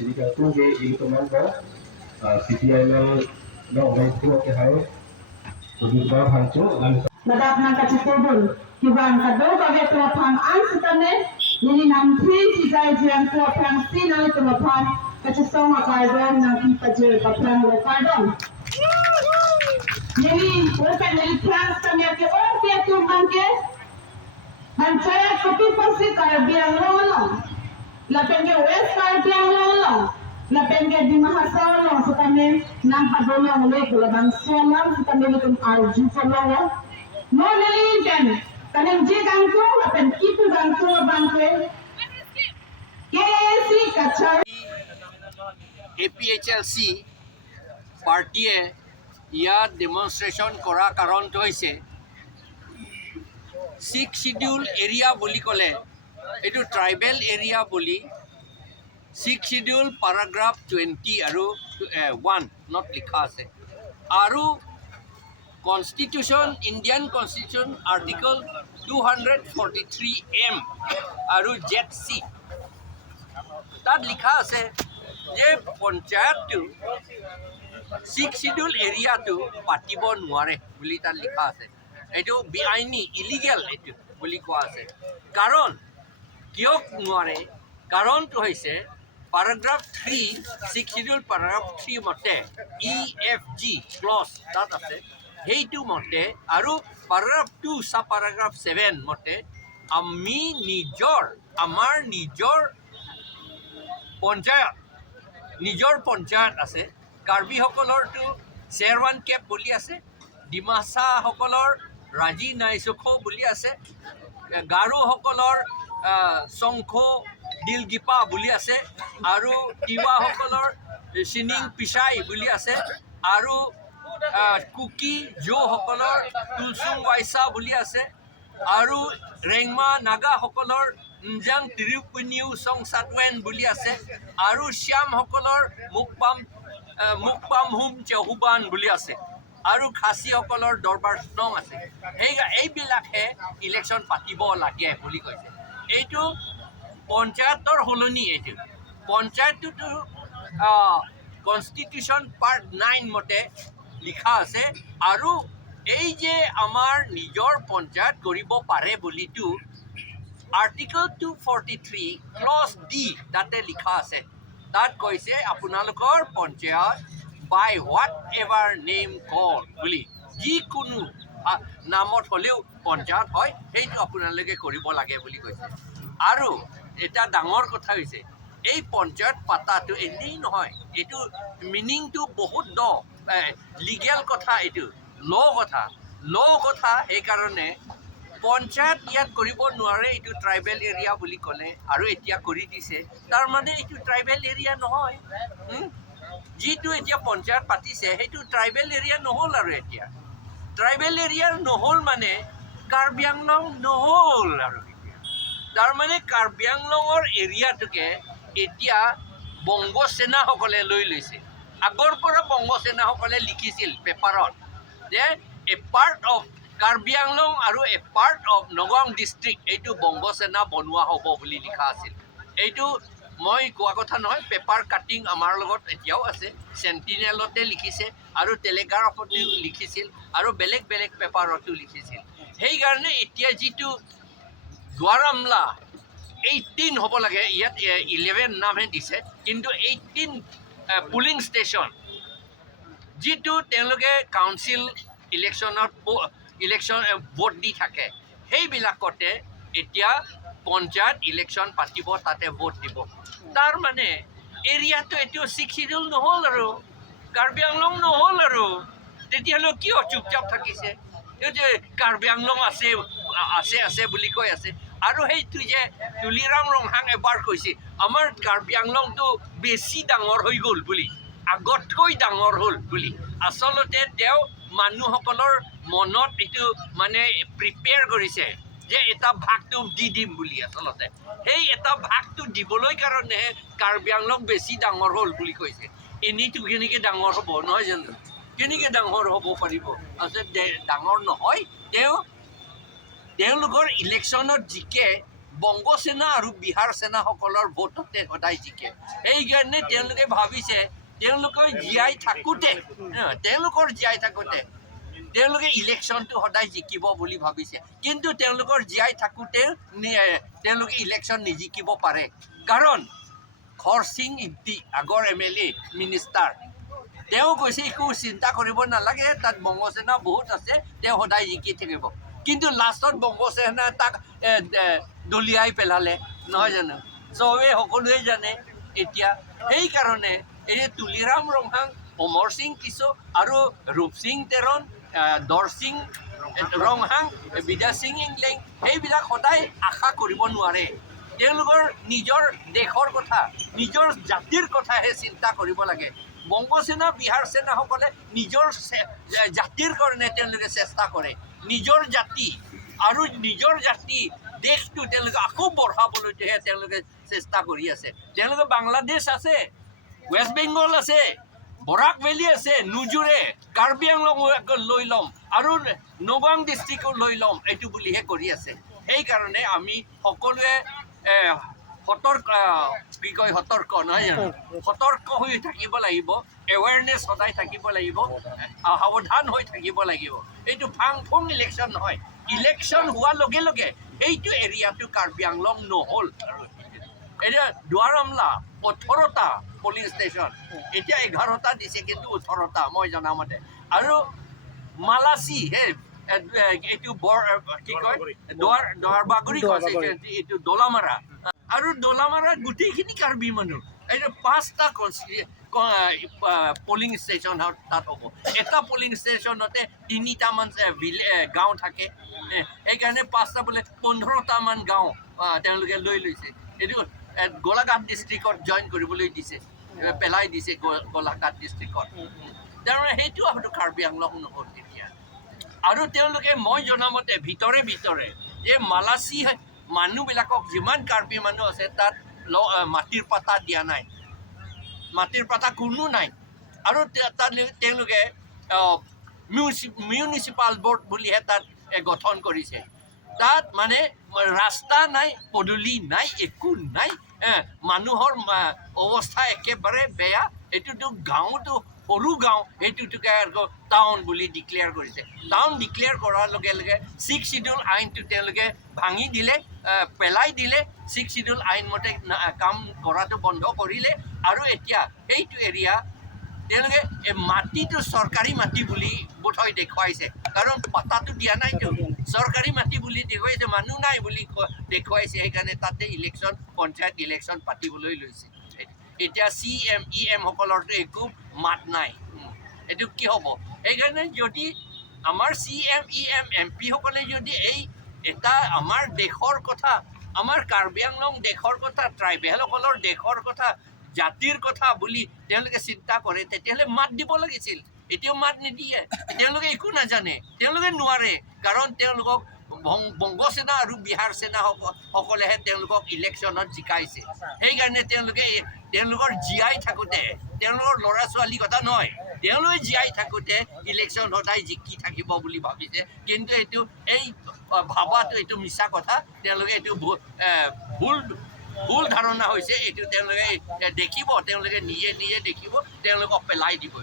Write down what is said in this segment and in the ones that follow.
Jadi kalau dia ini teman CPI no itu ke hai lebih bawah hancur dan Nadap nang kacitubul kiban kado kage tuapang ang sitane nini nampi cijai jiang tuapang sinai tuapang kacisong akardon nang kipajir kapang lokardon nini open nini plans kami ake pia tumpang ke hancaya kopi pasi karbiang lolo lapenge west karbiang lolo lapenge di mahasolo sitane nang padolong le kulabang solam sitane litum arju fololo no nilingkan kanang je gangko apen kipu gangko bangke KAC kachar APHLC পাৰ্টিয়ে ইয়াত demonstration কৰা কাৰণটো হৈছে 6 schedule area বুলি ক'লে এইটো tribal area বুলি 6 schedule paragraph 20 আৰু 1 নট লিখা আছে আৰু Constitution, Indian Constitution, Article 243M আৰু ZC তাত লিখা আছে যে পঞ্চায়তটো 6 শিডিউল এৰিয়াটো পাতিব নোৱাৰে বুলি তাত লিখা আছে এইটো বেআইনী ইলিগেল এইটো বুলি কোৱা আছে কাৰণ কিয় নোৱাৰে কাৰণটো হৈছে paragraph 3 6 শিডিউল paragraph 3 মতে EFG clause তাত আছে সেইটো মতে আৰু paragraph 2 sub paragraph 7 মতে আমি আমাৰ নিজৰ পঞ্চায়ত আছে কাৰ্বিসকলৰটো শ্বেৰৱান কেপ বুলি আছে ডিমাছাসকলৰ ৰাজি নাইচুখ বুলি আছে গাৰোসকলৰ শংখো দিলগিপা বুলি আছে আৰু তিৱাসকলৰ চিনিং পিছাই বুলি আছে আৰু কুকি জোসকলৰ তুলচুং ৱাইচা বুলি আছে আৰু ৰেংমা নাগাসকলৰ নজাং তিৰুপনিউ চং চাটৱেন বুলি আছে আৰু শ্যামসকলৰ মুকপাম হুম চেহুবান বুলি আছে আৰু খাচীসকলৰ দৰবাৰ নং আছে এইবিলাকে ইলেকশ্যন পাতিব লাগে বুলি কৈছে এইটো পঞ্চায়তৰ সলনি এইটো পঞ্চায়তটো কনষ্টিটিউশ্যন পাৰ্ট 9 মতে লিখা আছে আৰু এই যে আমাৰ নিজৰ পঞ্চায়ত কৰিব পাৰে বুলিটো আৰ্টিকল 243 ক্লজ ডি তাতে লিখা আছে তাত কৈছে আপোনালোকৰ পঞ্চায়ত বাই হোৱাট এভাৰ নেম কল বুলি যিকোনো নামত হ'লেও পঞ্চায়ত হয় সেইটো আপোনালোকে কৰিব লাগে বুলি কৈছে আৰু এটা ডাঙৰ কথা হৈছে এই পঞ্চায়ত পাতাটো এনেই নহয় এইটো মিনিংটো বহুত লিগেল কথা এইটো ল' কথা সেইকাৰণে পঞ্চায়ত ইয়াত কৰিব নোৱাৰে এইটো ট্ৰাইবেল এৰিয়া বুলি ক'লে আৰু এতিয়া কৰি দিছে তাৰমানে এইটো ট্ৰাইবেল এৰিয়া নহয় যিটো এতিয়া পঞ্চায়ত পাতিছে সেইটো ট্ৰাইবেল এৰিয়া নহ'ল আৰু এতিয়া ট্ৰাইবেল এৰিয়া নহ'ল মানে কাৰ্বি আংলং নহ'ল আৰু এতিয়া তাৰমানে কাৰ্বি আংলঙৰ এৰিয়াটোকে এতিয়া বংগ সেনাসকলে লৈ লৈছে আগৰ পৰা বংগ সেনাসকলে লিখিছিল পেপাৰত যে এ পাৰ্ট অফ কাৰ্বি আংলং আৰু এ পাৰ্ট অফ নগাঁও ডিষ্ট্ৰিক্ট এইটো বংগ সেনা বনোৱা হ'ব বুলি লিখা আছিল এইটো মই কোৱা কথা নহয় পেপাৰ কাটিং আমাৰ লগত এতিয়াও আছে চেণ্টিনেলতে লিখিছে আৰু টেলিগ্ৰাফতো লিখিছিল আৰু বেলেগ পেপাৰতো লিখিছিল সেইকাৰণে এতিয়া যিটো দুৱাৰামলা 18 হ'ব লাগে ইয়াত 11 নামহে দিছে কিন্তু 18 পুলিং ষ্টেচন যিটো তেওঁলোকে কাউন্সিল ইলেকশ্যন ভোট দি থাকে সেইবিলাকতে এতিয়া পঞ্চায়ত ইলেকশ্যন পাতিব তাতে ভোট দিব তাৰ মানে এৰিয়াটো এইটো 6 শিডিউল নহ'ল আৰু কাৰ্বি আংলং নহ'ল আৰু তেতিয়াহ'লে কিয় চুপচাপ থাকিছে এই যে কাৰ্বি আংলং আছে বুলি কৈ আছে আৰু সেইটো যে তুলিৰাম ৰংহাং এবাৰ কৈছে আমাৰ কাৰ্বি আংলংটো বেছি ডাঙৰ হৈ গ'ল বুলি আগতকৈ ডাঙৰ হ'ল বুলি আচলতে তেওঁ মানুহসকলৰ মনত এইটো মানে প্ৰিপেয়াৰ কৰিছে যে এটা ভাগটো দি দিম বুলি আচলতে সেই এটা ভাগটো দিবলৈ কাৰণেহে কাৰ্বি আংলং বেছি ডাঙৰ হ'ল বুলি কৈছে এনেইটো কেনেকৈ ডাঙৰ হ'ব নহয় জানো কেনেকৈ ডাঙৰ হ'ব পাৰিব আচলতে ডাঙৰ নহয় তেওঁলোকৰ ইলেকশ্যনত জিকে বংগ সেনা আৰু বিহাৰ সেনাসকলৰ ভোটতে সদায় জিকে সেইকাৰণে তেওঁলোকে ভাবিছে তেওঁলোকে জীয়াই থাকোঁতে তেওঁলোকে ইলেকশ্যনটো সদায় জিকিব বুলি ভাবিছে কিন্তু তেওঁলোকৰ জীয়াই থাকোঁতে তেওঁলোকে ইলেকশ্যন নিজিকিব পাৰে কাৰণ খৰ সিং ইব্তি আগৰ MLA মিনিষ্টাৰ তেওঁ কৈছে একো চিন্তা কৰিব নালাগে তাত বংগ সেনা বহুত আছে তেওঁ সদায় জিকি থাকিব কিন্তু লাষ্টত বংগ সেনা তাক দলিয়াই পেলালে নহয় জানো চবেই সকলোৱে জানে এতিয়া সেইকাৰণে এই তুলিৰাম ৰংহাং অমৰ সিং কিছু আৰু ৰূপ সিং তেৰণ দৰ সিং ৰংহাং বিদ্যা সিং ইংলেং সেইবিলাক সদায় আশা কৰিব নোৱাৰে তেওঁলোকৰ নিজৰ দেশৰ কথা নিজৰ জাতিৰ কথাহে চিন্তা কৰিব লাগে বংগ সেনা বিহাৰ সেনাসকলে নিজৰ জাতিৰ কাৰণে তেওঁলোকে চেষ্টা কৰে নিজৰ জাতি আৰু নিজৰ জাতি দেশটো তেওঁলোকে আকৌ বঢ়াবলৈহে তেওঁলোকে চেষ্টা কৰি আছে তেওঁলোকে বাংলাদেশ আছে ৱেষ্ট বেংগল আছে বৰাক ভেলী আছে নুজুৰে কাৰ্বি আংলং লৈ ল'ম আৰু নগাং ডিষ্ট্ৰিক্টও লৈ ল'ম এইটো বুলিহে কৰি আছে সেইকাৰণে আমি সকলোৱে সতৰ্ক নহয় জানো সতৰ্ক হৈ থাকিব লাগিব এৱেৰনেছ সদায় থাকিব লাগিব সাৱধান হৈ থাকিব লাগিব এইটো ফাং ফুং ইলেকশ্যন নহয় ইলেকশ্যন হোৱাৰ লগে লগে এইটো এৰিয়াটো কাৰ্বি আংলং নহ'ল এতিয়া দুৱাৰমলা 18টা পুলিং ষ্টেচন এতিয়া 11টা দিছে কিন্তু 18টা মই জনামতে আৰু মালাচি এইটো কি কয় দুৱাৰবাগৰি এইটো দলামাৰা আৰু দলামাৰাত গোটেইখিনি কাৰ্বি মানুহ এইটো 5টা পুলিং ষ্টেচন তাত হ'ব এটা পুলিং ষ্টেচনতে 3টামান গাঁও থাকে সেইকাৰণে 5টা বোলে 15টামান গাঁও তেওঁলোকে লৈ লৈছে এইটো গোলাঘাট ডিষ্ট্ৰিক্টত জইন কৰিবলৈ দিছে পেলাই দিছে গোলাঘাট ডিষ্ট্ৰিক্টত তাৰমানে সেইটো হয়তো কাৰ্বি আংলং নহ'ল তেতিয়া আৰু তেওঁলোকে মই জনামতে ভিতৰে যে মালাচি মানুহবিলাকক যিমান কাৰ্বি মানুহ আছে তাত মাটিৰ পাতা দিয়া নাই মাটিৰ পাতা কোনো নাই আৰু তাত তেওঁলোকে মিউনিচিপাল বৰ্ড বুলিহে তাত গঠন কৰিছে তাত মানে ৰাস্তা নাই পদূলি নাই একো নাই মানুহৰ অৱস্থা একেবাৰে বেয়া এইটোতো গাঁৱতো সৰু গাঁও সেইটোকে টাউন বুলি ডিক্লেয়াৰ কৰিছে টাউন ডিক্লেয়াৰ কৰাৰ লগে লগে 6 শিডিউল আইনটো তেওঁলোকে ভাঙি দিলে পেলাই দিলে 6 শিডিউল আইন মতে কাম কৰাটো বন্ধ কৰিলে আৰু এতিয়া সেইটো এৰিয়া তেওঁলোকে মাটিটো চৰকাৰী মাটি বুলি বোধহয় দেখুৱাইছে কাৰণ পাতাটো দিয়া নাইতো চৰকাৰী মাটি বুলি দেখুৱাইছে মানুহ নাই বুলি দেখুৱাইছে সেইকাৰণে তাতে ইলেকশ্যন পঞ্চায়ত ইলেকশ্যন পাতিবলৈ লৈছে এতিয়া CM সকলৰতো একো মাত নাই এইটো কি হ'ব সেইকাৰণে যদি আমাৰ CM MP সকলে যদি এই এটা আমাৰ দেশৰ কথা আমাৰ কাৰ্বি আংলং দেশৰ কথা ট্ৰাইবেলসকলৰ দেশৰ কথা জাতিৰ কথা বুলি তেওঁলোকে চিন্তা কৰে তেতিয়াহ'লে মাত দিব লাগিছিল এতিয়াও মাত নিদিয়ে তেওঁলোকে একো নাজানে তেওঁলোকে নোৱাৰে কাৰণ তেওঁলোকক বংগ সেনা আৰু বিহাৰ সেনা সকলেহে তেওঁলোকক ইলেকশ্যনত জিকাইছে সেইকাৰণে তেওঁলোকৰ জীয়াই থাকোঁতে তেওঁলোকৰ ল'ৰা ছোৱালীৰ কথা নহয় তেওঁলোকে জীয়াই থাকোঁতে ইলেকশ্যন সদায় জিকি থাকিব বুলি ভাবিছে কিন্তু এইটো এই ভাবাটো এইটো মিছা কথা তেওঁলোকে এইটো ভুল ধাৰণা হৈছে এইটো তেওঁলোকে দেখিব তেওঁলোকে নিজে দেখিব তেওঁলোকক পেলাই দিব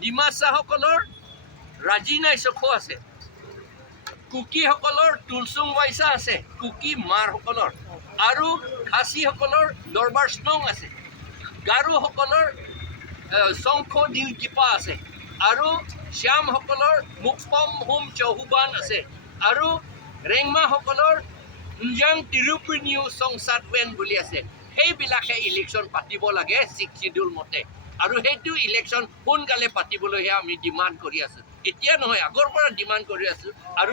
ডিমাছাসকলৰ ৰাজিনাই চখু আছে কুকিসকলৰ তুলচুং বাইচা আছে কুকি মাৰসকলৰ আৰু খাচীসকলৰ দৰবাৰ স্নং আছে গাৰোসকলৰ শংখ দিলকিপা আছে আৰু শ্যামসকলৰ মুকপম হোম চৌহুবান আছে আৰু ৰেংমাসকলৰ নজাং তিৰুপিনিউ সংসাদৱেন বুলি আছে সেইবিলাকে ইলেকশ্যন পাতিব লাগে 6 শিডিউল মতে আৰু সেইটো ইলেকশ্যন সোনকালে পাতিবলৈহে আমি ডিমাণ্ড কৰি আছোঁ এতিয়া নহয় আগৰ পৰা ডিমাণ্ড কৰি আছোঁ আৰু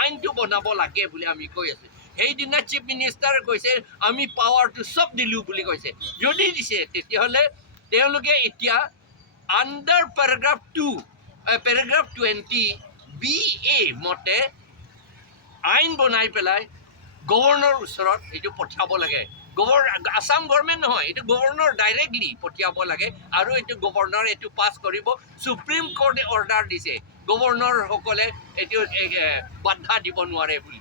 আইনটো বনাব লাগে বুলি আমি কৈ আছোঁ সেইদিনা চিফ মিনিষ্টাৰে কৈছে আমি পাৱাৰটো চব দিলোঁ বুলি কৈছে যদি দিছে তেতিয়াহ'লে তেওঁলোকে এতিয়া আণ্ডাৰ পেৰাগ্ৰাফ 20BA মতে আইন বনাই পেলাই গভৰ্ণৰ ওচৰত এইটো পঠিয়াব লাগে আসাম গভৰ্ণমেণ্ট নহয় এইটো গভৰ্ণৰ ডাইৰেক্টলি পঠিয়াব লাগে আৰু এইটো গভৰ্ণৰ এইটো পাছ কৰিব সুপ্ৰিম কোৰ্টে অৰ্ডাৰ দিছে গভৰ্ণৰসকলে এইটো বাধা দিব নোৱাৰে বুলি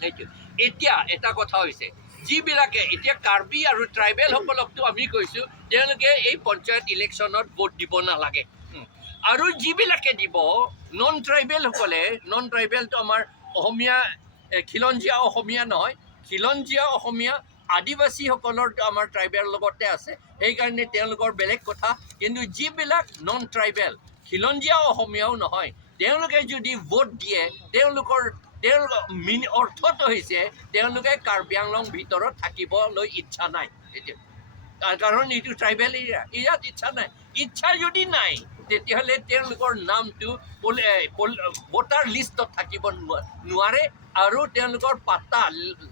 সেইটো এতিয়া এটা কথা হৈছে যিবিলাকে এতিয়া কাৰ্বি আৰু ট্ৰাইবেলসকলকতো আমি কৈছোঁ তেওঁলোকে এই পঞ্চায়ত ইলেকশ্যনত ভোট দিব নালাগে আৰু যিবিলাকে দিব নন ট্ৰাইবেলসকলে নন ট্ৰাইবেলটো আমাৰ অসমীয়া খিলঞ্জীয়া অসমীয়া নহয় খিলঞ্জীয়া অসমীয়া আদিবাসীসকলৰতো আমাৰ ট্ৰাইবেল লগতে আছে সেইকাৰণে তেওঁলোকৰ বেলেগ কথা কিন্তু যিবিলাক নন ট্ৰাইবেল খিলঞ্জীয়া অসমীয়াও নহয় তেওঁলোকে যদি ভোট দিয়ে তেওঁলোকৰ অৰ্থটো হৈছে তেওঁলোকে কাৰ্বি আংলং ভিতৰত থাকিবলৈ ইচ্ছা নাই এতিয়া কাৰণ এইটো ট্ৰাইবেল এৰিয়া ইয়াত ইচ্ছা নাই ইচ্ছা যদি নাই তেতিয়াহ'লে তেওঁলোকৰ নামটো ভোটাৰ লিষ্টত থাকিব নোৱাৰে আৰু তেওঁলোকৰ পাতা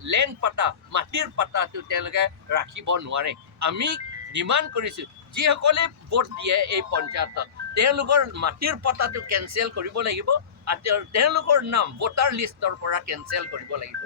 লেণ্ড পাতা মাটিৰ পাতাটো তেওঁলোকে ৰাখিব নোৱাৰে আমি ডিমাণ্ড কৰিছোঁ যিসকলে ভোট দিয়ে এই পঞ্চায়তত তেওঁলোকৰ মাটিৰ পাতাটো কেঞ্চেল কৰিব লাগিব আৰু তেওঁলোকৰ নাম ভোটাৰ লিষ্টৰ পৰা কেঞ্চেল কৰিব লাগিব